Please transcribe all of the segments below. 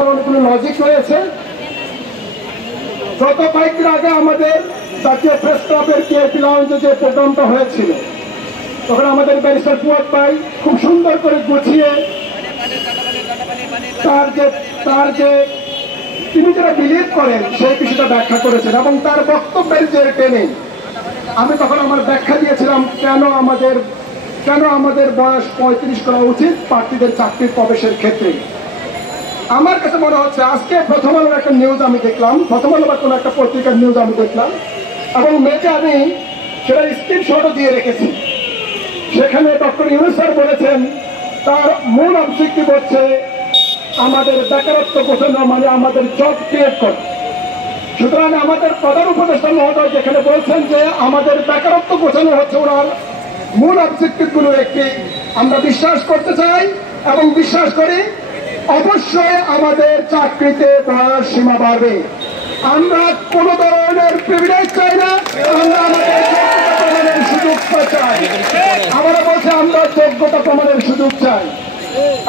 অনেকগুলো লজিক রয়েছে। গত কয়েকদিন আগে আমাদের জাতীয় প্রেস ক্লাবের কেএপি লাউঞ্জে যে প্রোগ্রামটা হয়েছিল, তখন আমাদের ব্যারিস্টার ফুয়াদ ভাই খুব সুন্দর করে গুছিয়ে তার যে তিনি যারা বিলিভ করেন সেই বিষয়টা ব্যাখ্যা করেছেন এবং তার বক্তব্যের যে টেনে আমি তখন আমার ব্যাখ্যা দিয়েছিলাম কেন আমাদের বয়স 35 করা উচিত প্রার্থীদের চাকরির প্রবেশের ক্ষেত্রে। আমার কাছে মনে হচ্ছে আজকে প্রথম আলোর একটা নিউজ আমি দেখলাম, প্রথম আলো বা কোনো একটা পত্রিকার নিউজ আমি দেখলাম এবং মেয়েকে আমি সেটার স্ক্রিনশটও দিয়ে রেখেছি। সেখানে ডক্টর ইউনূস স্যার বলেছেন তার মূল অবজেক্টিভ হচ্ছে আমাদের বেকারত্ব ঘোষণা, মানে আমাদের জব ক্রিয়েট করা। সুতরাং আমাদের প্রধান উপদেষ্টা মহোদয় যেখানে বলছেন যে আমাদের বেকারত্ব ঘোষণা হচ্ছে ওনার মূল অবজেক্টিভ গুলোর একটি, আমরা বিশ্বাস করতে চাই এবং বিশ্বাস করি অবশ্যই আমাদের চাকরিতে বয়স সীমা বাড়বে। আমরা কোন ধরনের প্রিভিলেজ চাই না, আমরা আমাদের যোগ্যতা প্রমাণের সুযোগ চাই। আমরা বলছি আমরা যোগ্যতা প্রমাণের সুযোগ চাই।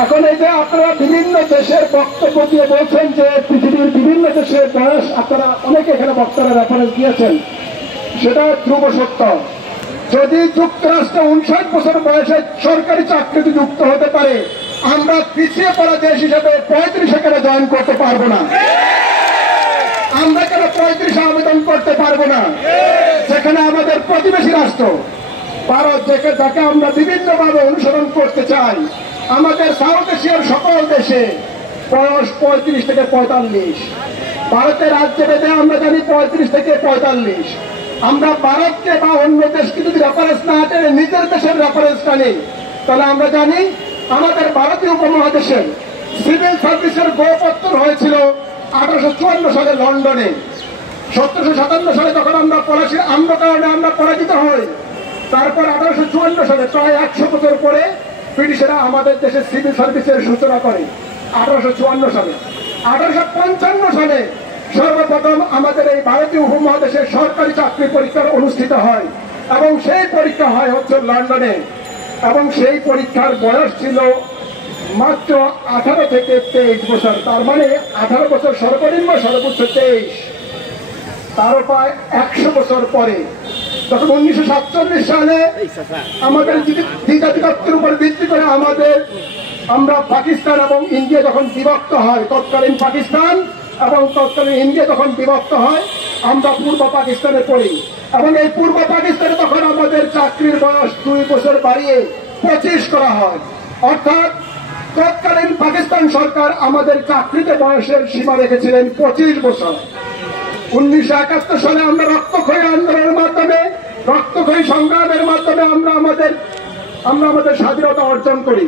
এখন এই যে আপনারা বিভিন্ন দেশের বক্তব্য দিয়ে বলছেন যে পৃথিবীর বিভিন্ন দেশের বয়স, আপনারা অনেকে এখানে বক্তারা রেফারেন্স দিয়েছেন, সেটা ধ্রুব সত্য। যদি যুক্তরাষ্ট্রে 59 বছর বয়সে সরকারি চাকরিতে যুক্ত হতে পারে, আমরা পিছিয়ে পড়া দেশ হিসেবে 35 কেন জয়েন করতে পারবো না? আমরা কেন 35 আবেদন করতে পারবো না? যেখানে আমাদের প্রতিবেশী রাষ্ট্র ভারত, যাকে আমরা বিভিন্নভাবে অনুসরণ করতে চাই, আমাদের সাউথ এশিয়ার সকল দেশে বয়স 35 থেকে 45। ভারতের রাজ্য ভেদে আমরা জানি 35 থেকে 45। আমরা ভারতকে বা অন্য দেশকে যদি রেফারেন্স না টেনে নিজের দেশের রেফারেন্সটা নেই, তাহলে আমরা জানি আমাদের ভারতীয় উপমহাদেশের সিভিল সার্ভিসের গোপত্তর হয়েছিল 1854 সালে লন্ডনে। 1757 সালে তখন আমরা পলাশির আন্দোলনে আমরা পরাজিত হই। তারপর 1854 সালে প্রায় 100 বছর পরে ব্রিটিশেরা আমাদের দেশে সিভিল সার্ভিসের সূচনা করে 1854 সালে। 1855 সালে সর্বপ্রথম আমাদের এই ভারতীয় উপমহাদেশের সরকারি চাকরি পরীক্ষা অনুষ্ঠিত হয় এবং সেই পরীক্ষা হয় হচ্ছে লন্ডনে এবং সেই পরীক্ষার বয়স ছিল মাত্র 18 থেকে 23 বছর। তার মানে 18 বছর সর্বনিম্ন, সর্বোচ্চ 23। তারও প্রায় 100 বছর পরে যখন 1947 সালে আমাদের দ্বিজাতিত্বের উপর ভিত্তি করে আমরা পাকিস্তান এবং ইন্ডিয়া যখন বিভক্ত হয়, তৎকালীন পাকিস্তান এবং তৎকালীন ইন্ডিয়া যখন বিভক্ত হয়, আমরা পূর্ব পাকিস্তানে পড়ি এবং এই পূর্ব পাকিস্তানে তখন আমাদের চাকরির বয়স 2 বছর বাড়িয়ে 25 করা হয়। অর্থাৎ তৎকালীন পাকিস্তান সরকার আমাদের চাকরিতে বয়সের সীমা রেখেছিলেন 25 বছর। 1971 সালে আমরা রক্তক্ষয়ী আন্দোলনের মাধ্যমে, রক্তক্ষয়ী সংগ্রামের মাধ্যমে আমরা আমাদের স্বাধীনতা অর্জন করি।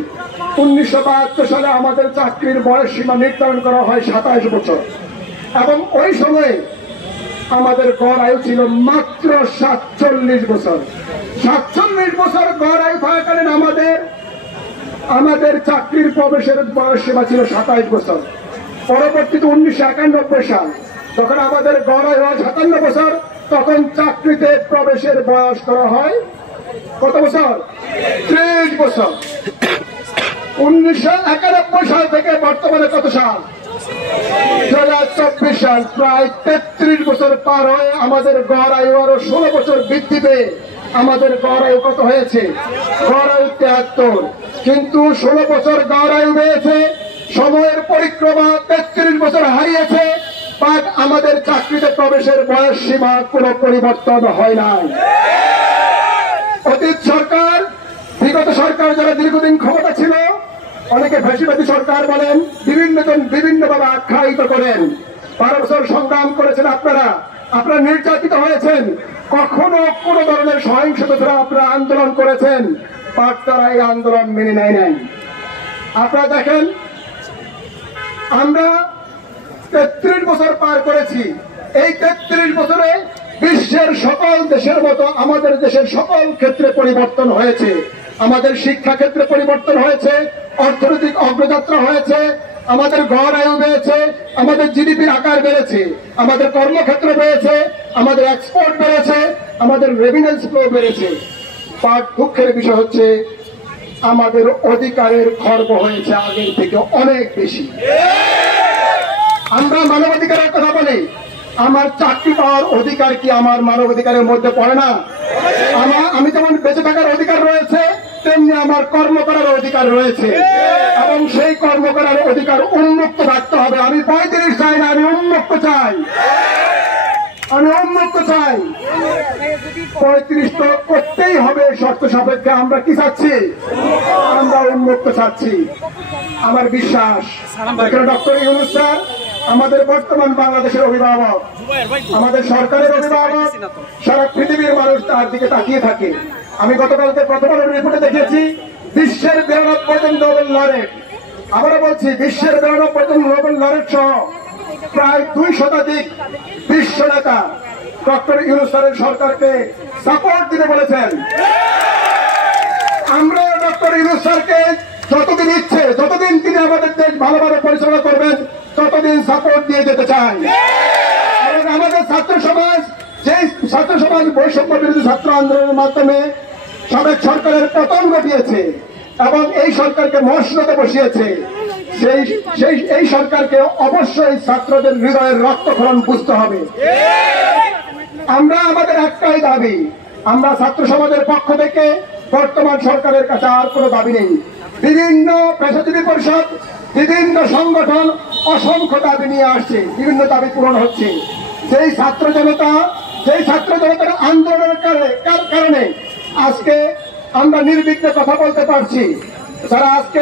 1972 সালে আমাদের চাকরির বয়স সীমা নির্ধারণ করা হয় 27 বছর এবং ওই সময়ে আমাদের গড় আয়ু ছিল মাত্র 47 বছর। 47 বছর গড় আয়ু থাকাকালীন আমাদের চাকরির প্রবেশের বয়স সীমা ছিল 27 বছর। পরবর্তীতে 1991 সাল যখন আমাদের গড় আয়ু হয় 57 বছর, তখন চাকরিতে প্রবেশের বয়স করা হয় কত বছর? 30 বছর। 1991 সাল থেকে বর্তমানে কত সাল? 2024 সাল। প্রায় 33 বছর পার হয়ে আমাদের গড় আয়ু আরো 16 বছর বৃদ্ধি পেয়ে আমাদের গড় আয়ু কত হয়েছে? গড় আয়ু 73। কিন্তু 16 বছর গড় আয়ু পেয়েছে, সময়ের পরিক্রমা 33 বছর হারিয়েছে, বাট আমাদের চাকরিতে প্রবেশের বয়স সীমা কোনো পরিবর্তন হয় নাই। অতীত সরকার, বিগত সরকার যারা দীর্ঘদিন ক্ষমতা ছিল, অনেকে ফ্যাসিবাদী সরকার বলেন, বিভিন্নভাবে আখ্যায়িত করেন। 12 বছর সংগ্রাম করেছেন আপনারা নির্যাতিত হয়েছেন, কখনো কোন ধরনের সহিংসতা ছাড়া আপনারা আন্দোলন করেছেন, বাট তারা এই আন্দোলন মেনে নেয় নাই। আপনারা দেখেন আমরা 33 বছর পার করেছি। এই 33 বছরে বিশ্বের সকল দেশের মতো আমাদের দেশের সকল ক্ষেত্রে পরিবর্তন হয়েছে। আমাদের শিক্ষা ক্ষেত্রে পরিবর্তন হয়েছে, অর্থনৈতিক অগ্রযাত্রা হয়েছে, আমাদের গড় আয়ু বেড়েছে, আমাদের জিডিপির আকার বেড়েছে, আমাদের কর্মক্ষেত্র বেড়েছে, আমাদের এক্সপোর্ট বেড়েছে, আমাদের রেভিনিউস ফ্লো বেড়েছে। বাট দুঃখের বিষয় হচ্ছে আমাদের অধিকারের খর্ব হয়েছে আগের থেকে অনেক বেশি। আমরা মানবাধিকারের কথা বলি, আমার চাকরি পাওয়ার অধিকার কি আমার মানবাধিকারের মধ্যে পড়ে না? আমি যেমন বেঁচে থাকার অধিকার রয়েছে, তেমনি আমার কর্ম করার অধিকার রয়েছে, এবং সেই কর্ম করার অধিকার উন্মুক্ত থাকতে হবে। আমি 35 চাই না, আমি উন্মুক্ত চাই, আমি উন্মুক্ত চাই। 35 তো করতেই হবে শর্ত সাপেক্ষে। আমরা কি চাচ্ছি? আমরা উন্মুক্ত চাচ্ছি। আমার বিশ্বাস ডক্টর ইউনূস স্যার আমাদের বর্তমান বাংলাদেশের অভিভাবক, আমাদের সরকারের অভিভাবক, সারা পৃথিবীর মানুষ তার দিকে তাকিয়ে থাকে। আমি গতকালকে প্রথম আলোর রিপোর্টে দেখেছি বিশ্বের 92 জন নোবেল লরেট, আবারও বলছি বিশ্বের 92 জন নোবেল লরেট সহ প্রায় 2 শতাধিক বিশ্ব নেতা ডক্টর ইউনূস স্যারের সরকারকে সাপোর্ট দিতে বলেছেন। আমরা ডক্টর ইউনূস স্যারকে যতদিন ইচ্ছে, যতদিন তিনি আমাদের দেশ ভালোভাবে পরিচালনা করবেন, ততদিন সাপোর্ট দিয়ে যেতে চাই। এবং আমাদের ছাত্র সমাজ, যেই ছাত্র সমাজ বৈষম্য বিরোধী ছাত্র আন্দোলনের মাধ্যমে সাবেক সরকারের পতন ঘটিয়েছে এবং এই সরকারকে মসনদে বসিয়েছে, এই সরকারকে অবশ্যই ছাত্রদের হৃদয়ের রক্তক্ষরণ বুঝতে হবে। আমরা আমাদের একটাই দাবি, আমরা ছাত্র সমাজের পক্ষ থেকে বর্তমান সরকারের কাছে আর কোনো দাবি নেই। বিভিন্ন পেশাজীবী পরিষদ, বিভিন্ন সংগঠন অসংখ্য দাবি নিয়ে আসছে, বিভিন্ন দাবি পূরণ হচ্ছে। যেই ছাত্র জনতার আন্দোলনের কারণে আজকে আমরা নির্বিঘ্নে কথা বলতে পারছি। যারা আজকে